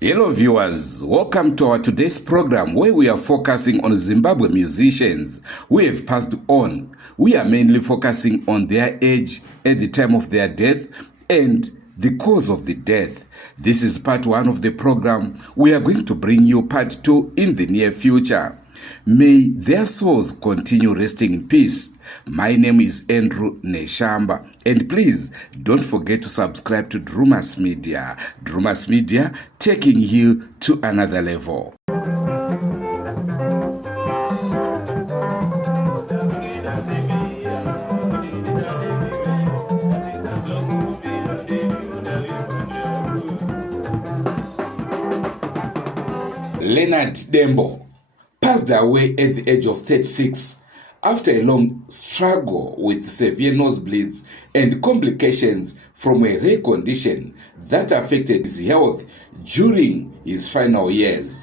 Hello viewers, welcome to our today's program where we are focusing on Zimbabwe musicians who have passed on. We are mainly focusing on their age at the time of their death and the cause of the death. This is part 1 of the program. We are going to bring you part 2 in the near future. May their souls continue resting in peace. My name is Andrew Neshamba, and please don't forget to subscribe to Drewmas Media. Drewmas Media, taking you to another level. Leonard Dembo passed away at the age of 36 after a long struggle with severe nosebleeds and complications from a rare condition that affected his health during his final years.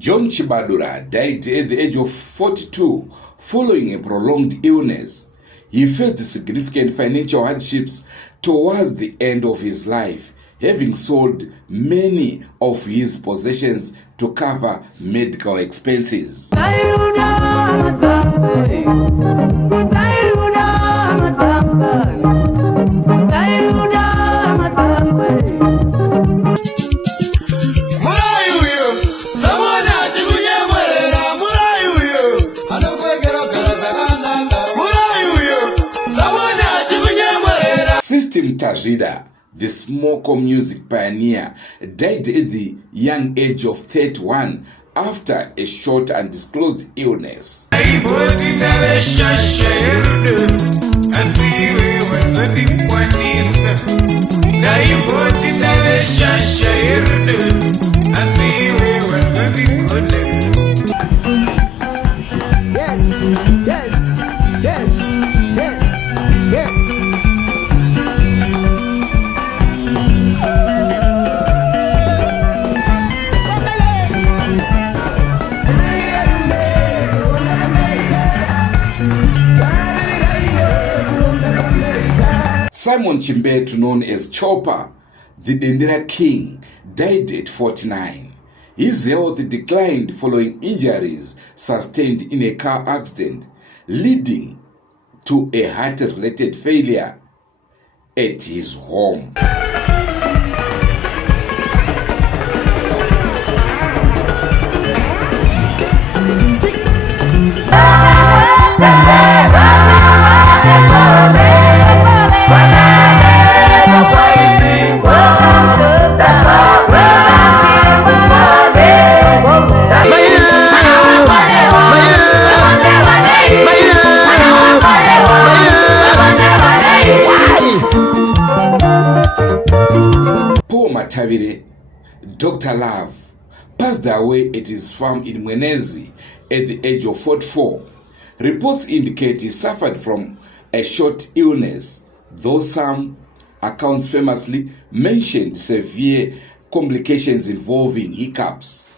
John Chibadura died at the age of 42 following a prolonged illness. He faced significant financial hardships towards the end of his life, having sold many of his possessions to cover medical expenses. Tajida, the smoko music pioneer, died at the young age of 31 after a short undisclosed illness. Simon Chimbetu, known as Chopper, the Dendera King, died at 49. His health declined following injuries sustained in a car accident, leading to a heart-related failure at his home. Matavire, Dr. Love, passed away at his farm in Ngwenya at the age of 44. Reports indicate he suffered from a short illness, though some accounts famously mentioned severe complications involving hiccups.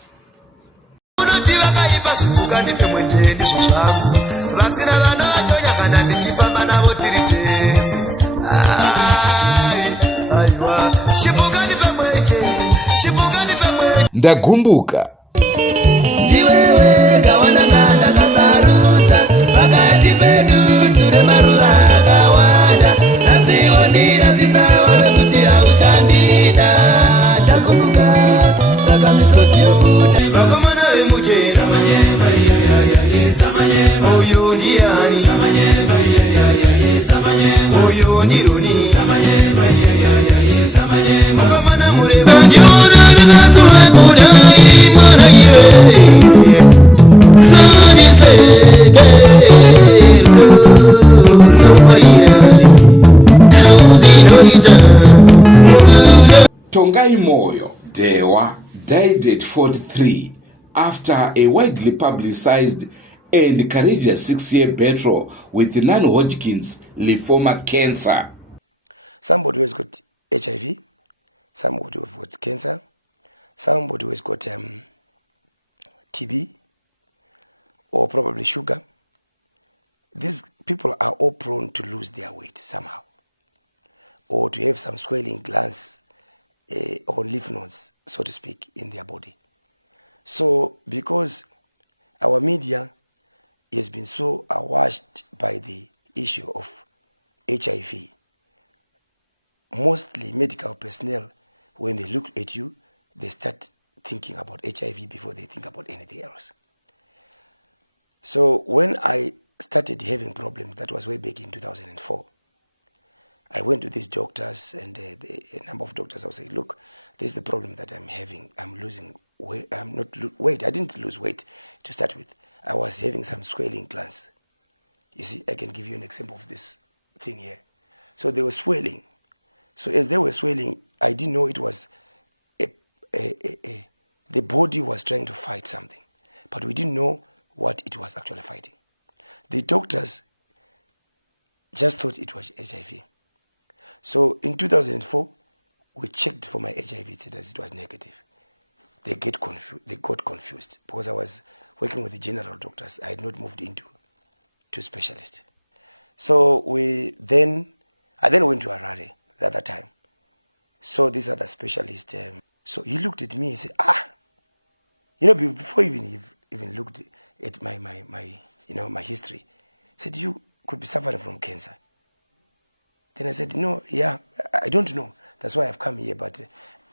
Ndagumbuka ndiwewe gawananga ndakasaruta pakati pedu ture maruva akawanda asiwonira zisawa vekuti hauchandida ndakumbuka saka misodzi yobuda vakomana vemuchera samanyemba samanyemba uyu ndiani samanyemba samanyemba uyu ndiruni samanyemba samanyemba vakomana mureva ndiona ndakasoma kudai mwana iwe sani seke Tongai Moyo Dewa died at 43 after a widely publicized and courageous 6-year battle with non-Hodgkin's lymphoma cancer. Somebody who has got HIV, somebody who has got cancer, somebody who has got TB or probably sugar, these people are all prone to lose their weight somehow, or to have some swelling glands or lymph nodes, so to speak, in their body. So because our media has been so awashed by the issue of HIV, mostly medical personnel, when they look at you, they start thinking about HIV before they think about anything else. So when I started having problems, that was way back in 2004, I went to these doctors, and a number of doctors, I would say, look, this is the problem that I'm having. I'm losing weight. Weight. I didn't lose weight to start with. I was having some swelling glands. You see, I can give you an example of this thing here. So they were swelling. So as they were swelling, I didn't know it was the body was trying to fight something, but we didn't know what it was actually fighting. The doctors just thought it was HIV. So in 2004, we checked for my HIV status. It was negative. They got confused because I was working with the general doctors. I had not moved into specialists. So I then went to Harare the other time. So this other specialist, so he looked at me and said, before he even looked at my history, he said, you could be suffering from cancer. Then I said, no, yeah, I don't know. That's why I've come here, but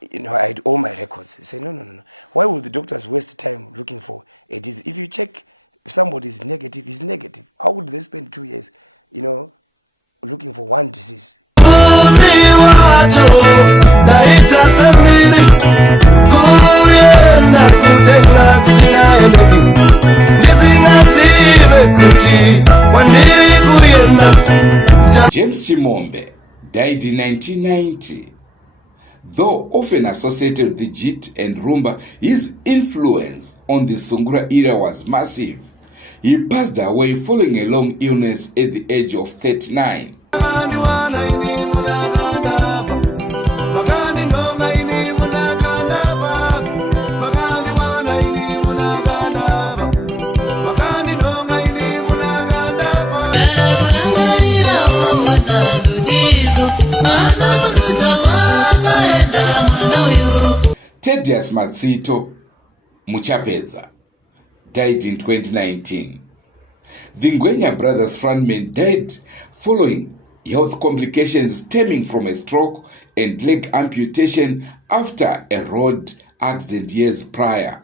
I had all my records. He said, no. Why would the doctors waste time looking for a disease? If you check, if somebody is negative, he's negative. How would they spend 2 years, looking for one disease? James Chimombe died in 1990. Though often associated with the Jit and Rumba, his influence on the Sungura era was massive. He passed away following a long illness at the age of 39. Tedious Matsito Muchapeza died in 2019. The Ngwenya brothers frontman died following health complications stemming from a stroke and leg amputation after a road accident years prior.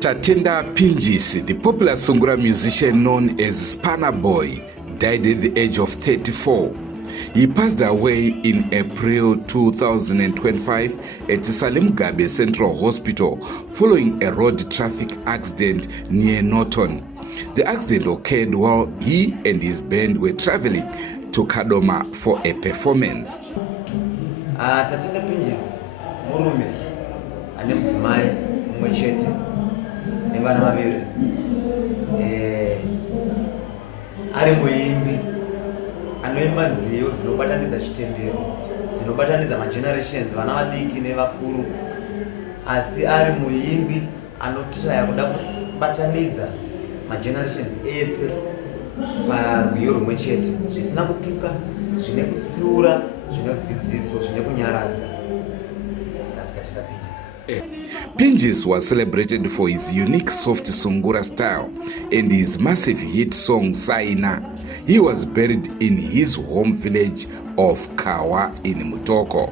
Tatinda Pinjisi, the popular Sungura musician known as Spanner Boy, died at the age of 34. He passed away in April 2025 at Salim Gabe Central Hospital following a road traffic accident near Norton. The accident occurred while he and his band were traveling to Kadoma for a performance. Tatinda Pinjisi, murume, anemfumai, mwechete, nevana vaviri. Ari muimbi anoimba nziyo dzinobatanidza chitendero, dzinobatanidza magenerations, vana vadiki nevakuru. Asi ari muimbi anotraya kuda kubatanidza magenerations ese parwiyo rumwe chete, zvisina kutuka, zvine kutsiura, zvine dzidziso, zvine kunyaradza. Kasenga Pinjisi. Pinjis was celebrated for his unique soft Sungura style and his massive hit song Saina. He was buried in his home village of Kawa in Mutoko.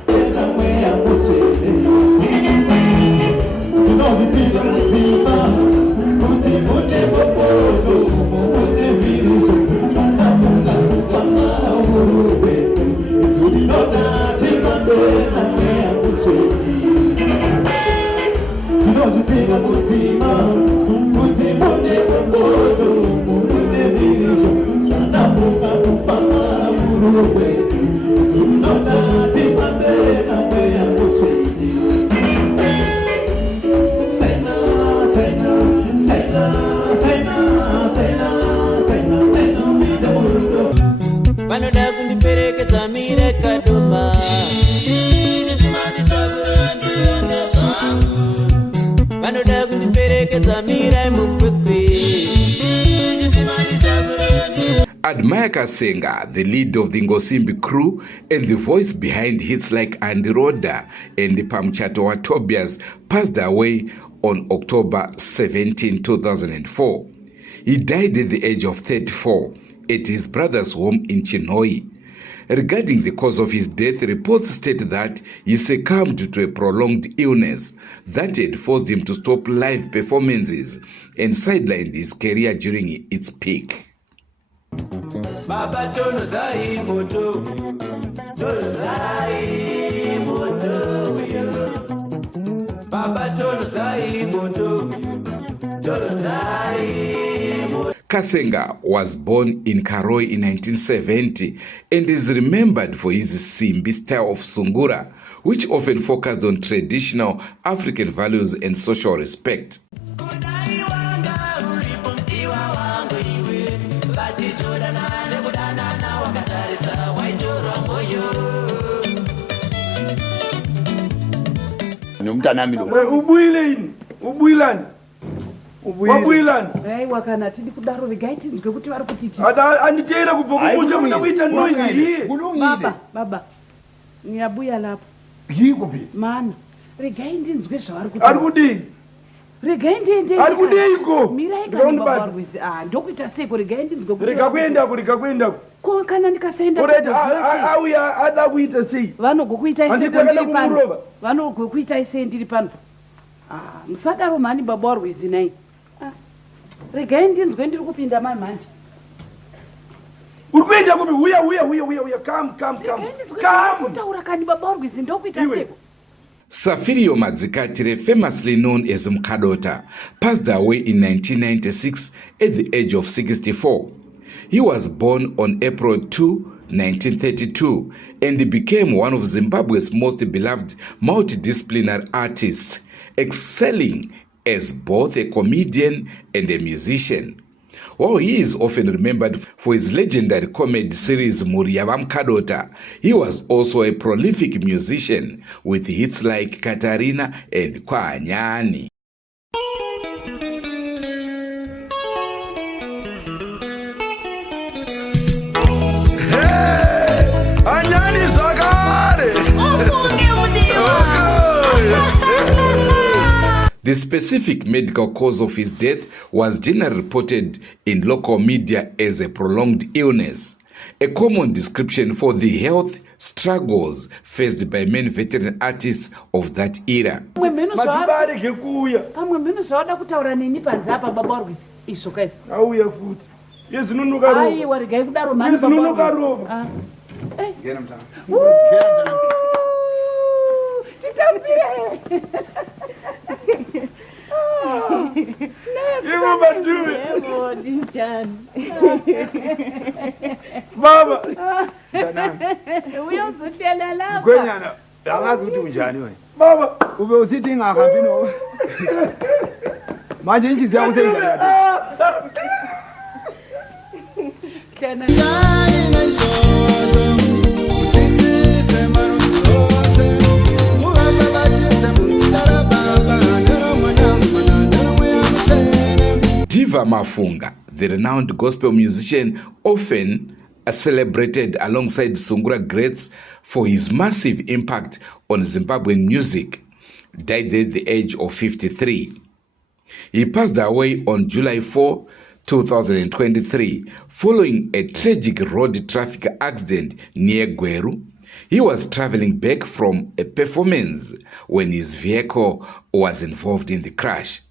Admire Kasenga, the lead of the Ngosimbi crew and the voice behind hits like Andy Roda and Pamchato wa Tobias, passed away on October 17, 2004. He died at the age of 34 at his brother's home in Chinhoyi. Regarding the cause of his death, reports state that he succumbed to a prolonged illness that had forced him to stop live performances and sidelined his career during its peak. Baba tono zai moto Baba tono zai moto Kasenga was born in Karoi in 1970 and is remembered for his Simbi style of Sungura, which often focused on traditional African values and social respect. Wakana tidi kudaro regaiti nzwe kuti vari kutiti. Anditeera kubva kumusha muna kuita noise. Baba. Nyabuya lapo. Yikupi. Mana. Regaiti nzwe zvavari kuti. Ari kudini? Regaiti. Ari kudeiko? Mira ikamba barwisi. Ndokuita seko regaiti nzwe kuti. Rega kuenda. Ko kana ndikasaenda. Auya ada kuita sei? Vanogokuita seko ndiri pano. Vanogokuita ise ndiri pano. Musadaro mani baba warwisi nai. Regai ndinzwe ndiri kupinda mai manje. Uri kuenda kupi? Uya. Come. Kutaura kani baba warwisi ndokuita seko. Safirio Madzikatire, famously known as Mkadota, passed away in 1996 at the age of 64. He was born on April 2, 1932, and he became one of Zimbabwe's most beloved multidisciplinary artists, excelling as both a comedian and a musician. While he is often remembered for his legendary comedy series Muriava Mkadota, he was also a prolific musician with hits like Katarina and Kwanyani. Anyani Sagare! The specific medical cause of his death was generally reported in local media as a prolonged illness, a common description for the health struggles faced by many veteran artists of that era. Baba. Ngwenya, angazi ukuthi unjani wena. Baba, ube usithi ngahambi no. Manje inhliziyo yakho seyinjani? Diva Mafunga, the renowned gospel musician, often celebrated alongside Sungura greats for his massive impact on Zimbabwean music, died at the age of 53. He passed away on July 4, 2023, following a tragic road traffic accident near Gweru. He was traveling back from a performance when his vehicle was involved in the crash.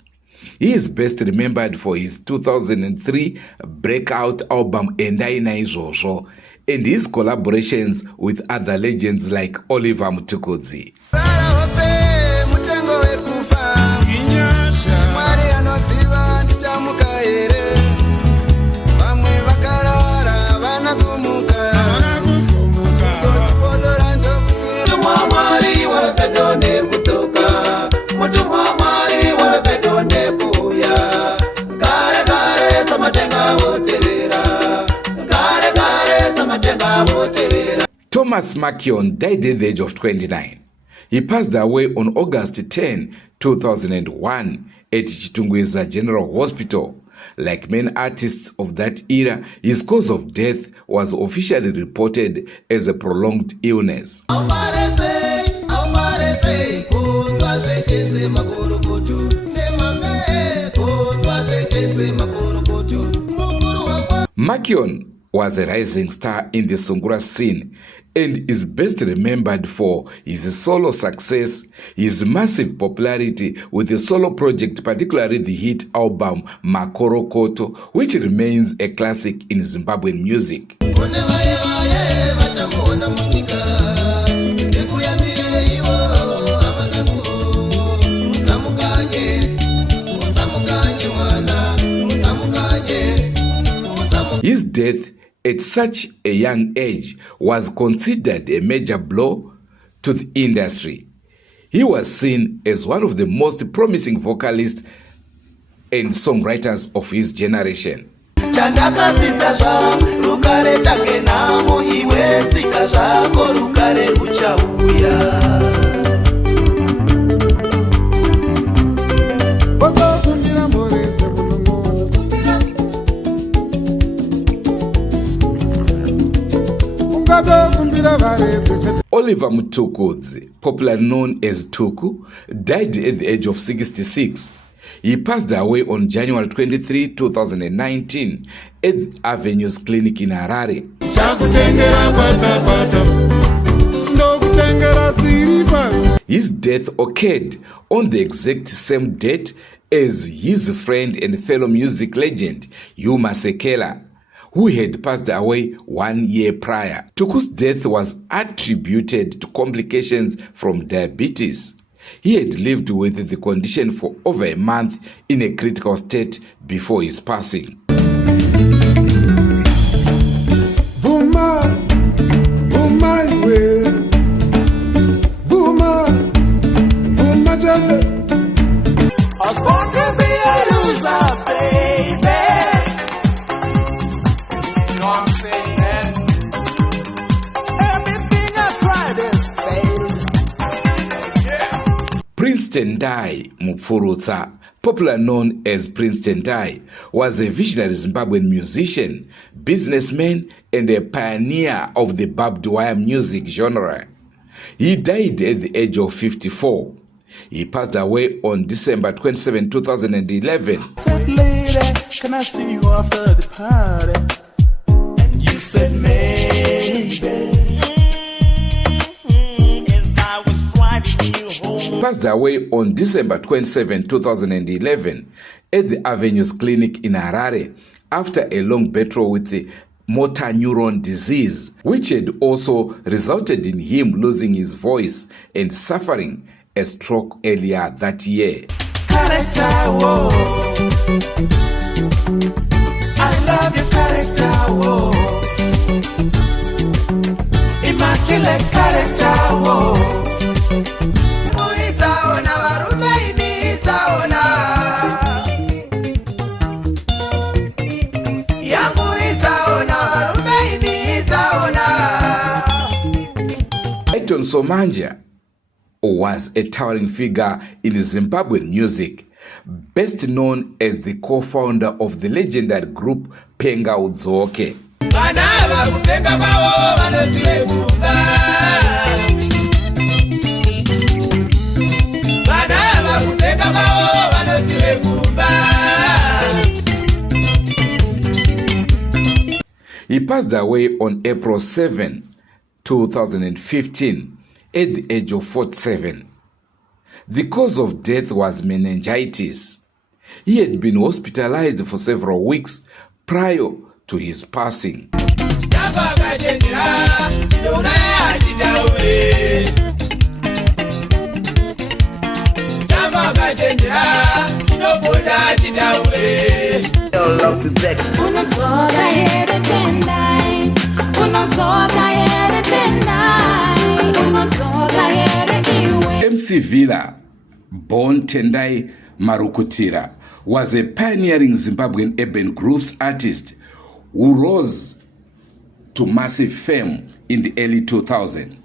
He is best remembered for his 2003 breakout album Endaina Izvozvo and his collaborations with other legends like Oliver Mutukudzi. Mutengo wekufa Mwari anoziva ndichamuka Thomas Makion died at the age of 29. He passed away on August 10, 2001 at Chitungwiza General Hospital. Like many artists of that era, his cause of death was officially reported as a prolonged illness. Makion was a rising star in the Sungura scene and is best remembered for his solo success, his massive popularity with the solo project, particularly the hit album Makorokoto, which remains a classic in Zimbabwean music. His death at such a young age was considered a major blow to the industry. He was seen as one of the most promising vocalists and songwriters of his generation. Oliver Mtukudzi, popularly known as Tuku, died at the age of 66. He passed away on January 23, 2019 at the Avenues Clinic in Harare. His death occurred on the exact same date as his friend and fellow music legend, Yuma Sekela, who had passed away 1 year prior. Tuku's death was attributed to complications from diabetes. He had lived with the condition for over a month in a critical state before his passing. Princeton Mufurutsa, popularly known as Princeton, was a visionary Zimbabwean musician, businessman, and a pioneer of the barbed wire music genre. He died at the age of 54. He passed away on December 27, 2011. I said, lady, can I see you after the party? And you said, maybe. Passed away on December 27, 2011 at the Avenues Clinic in Harare after a long battle with the motor neuron disease, which had also resulted in him losing his voice and suffering a stroke earlier that year. Character, whoa. I love your character, whoa. Immaculate character, whoa. Somanja was a towering figure in Zimbabwean music, best known as the co-founder of the legendary group Penga Udzoke. He passed away on April 7, 2015 at the age of 47. The cause of death was meningitis. He had been hospitalized for several weeks prior to his passing. MC Villa, born Tendai Marukutira, was a pioneering Zimbabwean urban grooves artist who rose to massive fame in the early 2000s.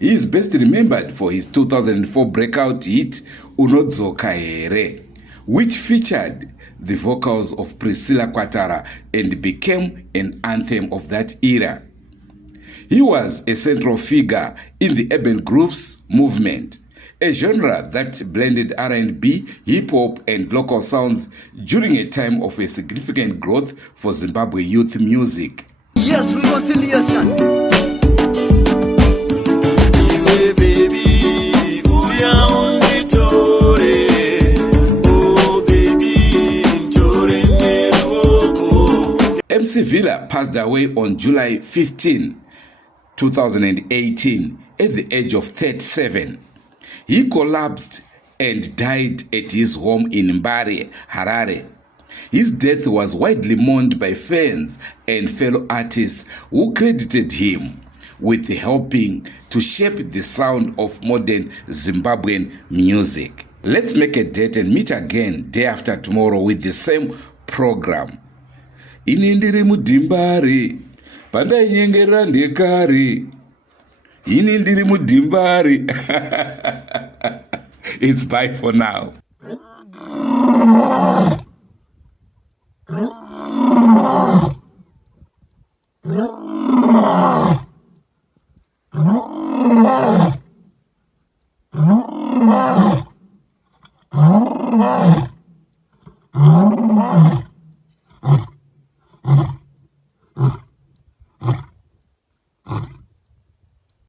He is best remembered for his 2004 breakout hit Unodzoka Here, which featured the vocals of Priscilla Quatara and became an anthem of that era. He was a central figure in the urban grooves movement, a genre that blended R&B, hip-hop and local sounds during a time of a significant growth for Zimbabwe youth music. Yes, reconciliation. MC Villa passed away on July 15, 2018 at the age of 37. He collapsed and died at his home in Mbare, Harare. His death was widely mourned by fans and fellow artists who credited him with helping to shape the sound of modern Zimbabwean music. Let's make a date and meet again day after tomorrow with the same program. Inindiri mudimbare, pandanyengera ndekare. Inindiri mudimbare. It's bye for now.